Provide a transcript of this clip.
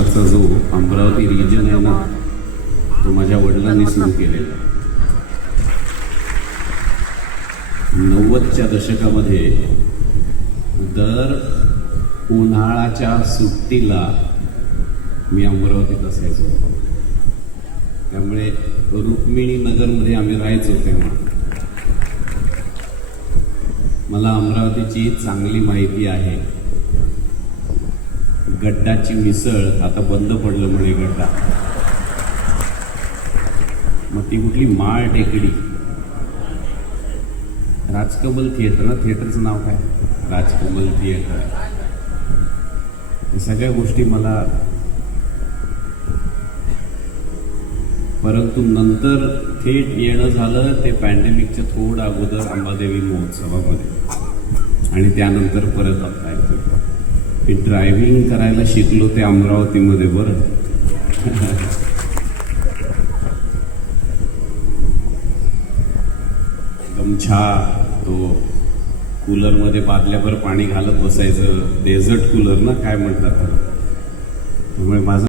नाटकाचा जो अमरावती रिजन आहे ना तो माझ्या वडिलांनी सुरू केलेला. नव्वदच्या दशकामध्ये दर उन्हाळ्याच्या सुट्टीला मी अमरावतीत असायचो. त्यामुळे रुक्मिणी नगरमध्ये आम्ही राहायचो तेव्हा. मला अमरावतीची चांगली माहिती आहे. गड्डाची मिसळ आता बंद पडलं म्हणे गड्डा. मग ती कुठली माळ टेकडी. राजकमल थिएटर ना थिएटरचं नाव काय? राजकमल थिएटर. सगळ्या गोष्टी मला परंतु नंतर थेट येणं झालं ते पॅन्डेमिकच्या थोडं अगोदर अंबादेवी महोत्सवामध्ये. आणि त्यानंतर परत आता मी ड्रायव्हिंग करायला शिकलो ते अमरावतीमध्ये बरं. गमछा तो कूलरमध्ये बादल्याभर पाणी घालत बसायचं. डेझर्ट कूलर ना काय म्हणतात त्यामुळे माझं